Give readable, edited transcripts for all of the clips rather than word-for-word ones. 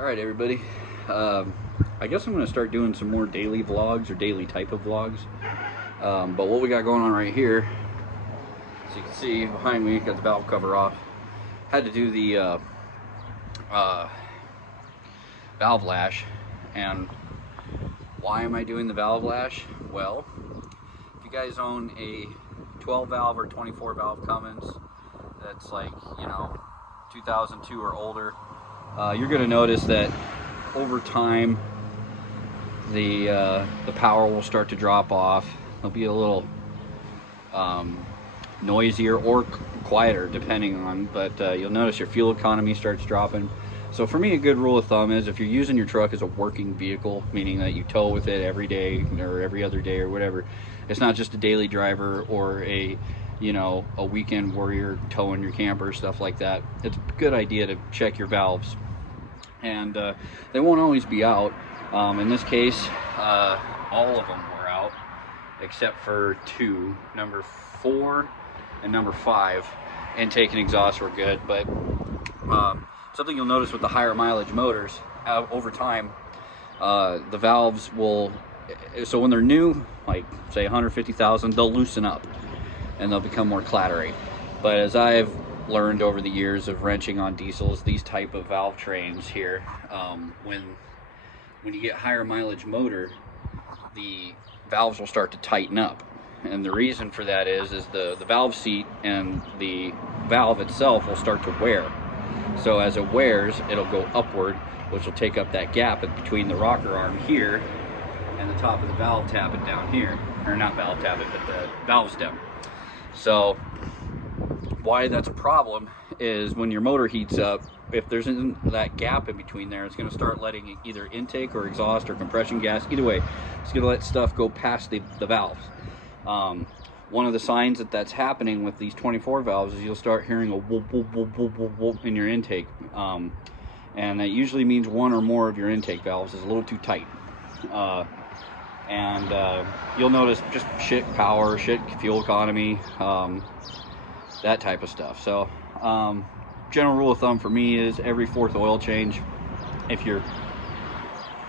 All right, everybody. I guess I'm going to start doing some more daily vlogs or daily type of vlogs. But what we got going on right here, as you can see behind me, got the valve cover off. Had to do the valve lash. And why am I doing the valve lash? Well, if you guys own a 12 valve or 24 valve Cummins that's like, 2002 or older, you're going to notice that over time the power will start to drop off. It'll be a little noisier or quieter depending on, but you'll notice your fuel economy starts dropping. So for me, a good rule of thumb is if you're using your truck as a working vehicle, meaning that you tow with it every day or every other day or whatever, it's not just a daily driver or a weekend warrior towing your camper, stuff like that. It's a good idea to check your valves, and they won't always be out. In this case, all of them were out except for two. Number 4 and number 5. Intake and exhaust were good, but something you'll notice with the higher mileage motors, over time, the valves will, so when they're new, like say 150,000, they'll loosen up and they'll become more clattery. But as I've learned over the years of wrenching on diesels, these type of valve trains here, when you get higher mileage motor, the valves will start to tighten up. And the reason for that is the valve seat and the valve itself will start to wear. So as it wears, it'll go upward, which will take up that gap between the rocker arm here and the top of the valve tappet down here. Or not valve tappet, but the valve stem. So why that's a problem is when your motor heats up, if there's that gap in between there, it's going to start letting either intake or exhaust or compression gas, either way, it's going to let stuff go past the valves. One of the signs that that's happening with these 24 valves is you'll start hearing a whoop, whoop, whoop, whoop, whoop, whoop in your intake. And that usually means one or more of your intake valves is a little too tight. You'll notice just shit power, shit fuel economy, that type of stuff. So general rule of thumb for me is every 4th oil change, if you're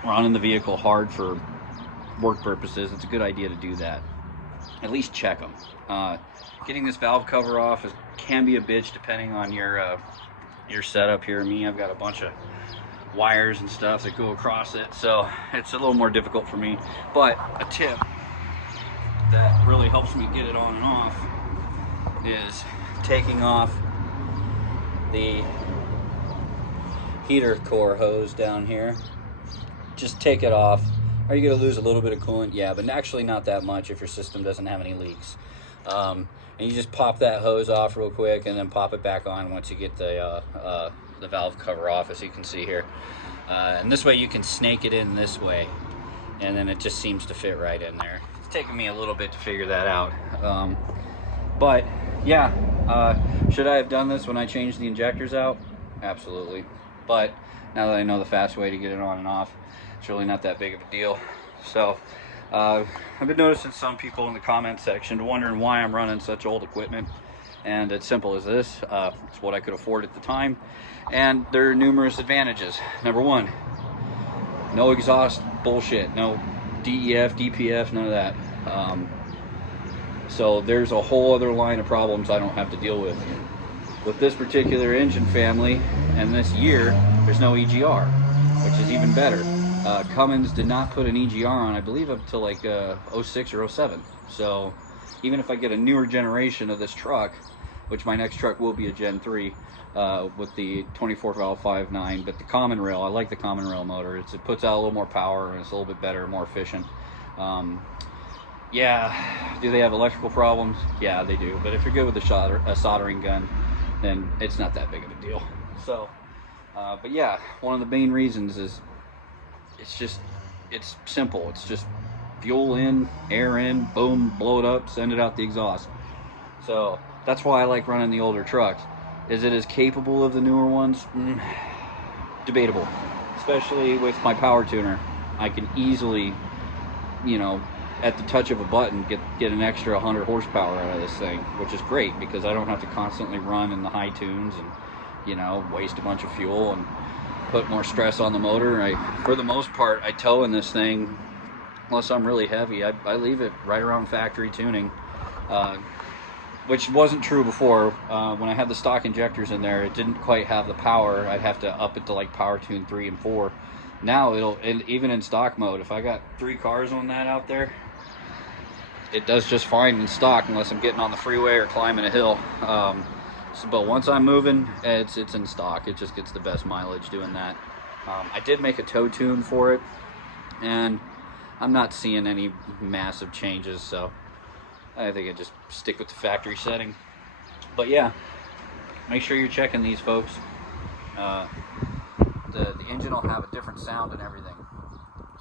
running the vehicle hard for work purposes, it's a good idea to do that. At least check them. Getting this valve cover off can be a bitch depending on your setup here. Me, I've got a bunch of wires and stuff that go across it, so it's a little more difficult for me. But a tip that really helps me get it on and off is taking off the heater core hose down here. Just take it off. Are you going to lose a little bit of coolant? Yeah, but actually not that much if your system doesn't have any leaks. And you just pop that hose off real quick and then pop it back on once you get the valve cover off, as you can see here. And this way you can snake it in this way, and then it just seems to fit right in there. It's taken me a little bit to figure that out. But yeah, should I have done this when I changed the injectors out? Absolutely. But now that I know the fast way to get it on and off, it's really not that big of a deal. So I've been noticing some people in the comment section wondering why I'm running such old equipment, and it's simple as this. It's what I could afford at the time, and there are numerous advantages. Number 1, no exhaust bullshit, no DEF, DPF, none of that. So there's a whole other line of problems I don't have to deal with. With this particular engine family and this year, there's no EGR, which is even better. Cummins did not put an EGR on, I believe, up to like 06 or 07. So even if I get a newer generation of this truck, which my next truck will be a Gen 3 with the 24 valve 5.9, but the common rail, I like the common rail motor. It puts out a little more power and it's a little bit better, more efficient. Yeah, do they have electrical problems? Yeah, they do. But if you're good with a soldering gun, then it's not that big of a deal. So, but yeah, one of the main reasons is it's simple. It's just fuel in, air in, boom, blow it up, send it out the exhaust. So that's why I like running the older trucks. Is it as capable of the newer ones? Debatable. Especially with my power tuner. I can easily, at the touch of a button, get an extra 100 horsepower out of this thing, which is great because I don't have to constantly run in the high tunes and waste a bunch of fuel. And put more stress on the motor. For the most part, I tow in this thing, unless I'm really heavy, I leave it right around factory tuning, which wasn't true before. When I had the stock injectors in there, it didn't quite have the power. I'd have to up it to like power tune 3 and 4. Now and even in stock mode, if I got 3 cars on that out there, it does just fine in stock, unless I'm getting on the freeway or climbing a hill. But once I'm moving, it's in stock. It just gets the best mileage doing that. I did make a tow tune for it, and I'm not seeing any massive changes, so I think I just stick with the factory setting. But yeah, make sure you're checking these, folks. The engine will have a different sound and everything.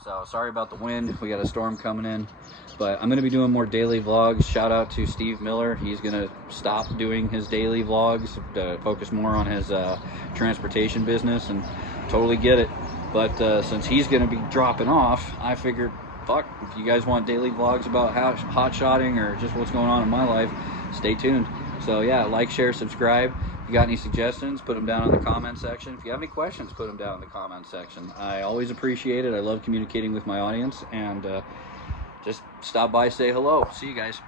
So sorry about the wind. We got a storm coming in, but I'm going to be doing more daily vlogs. Shout out to Steve Miller. He's going to stop doing his daily vlogs to focus more on his transportation business, and totally get it. But since he's going to be dropping off, I figured, fuck, if you guys want daily vlogs about hot shotting or just what's going on in my life, stay tuned. So yeah, like, share, subscribe. If you got any suggestions, put them down in the comment section. If you have any questions, put them down in the comment section. I always appreciate it. I love communicating with my audience, and just stop by, say hello. See you guys.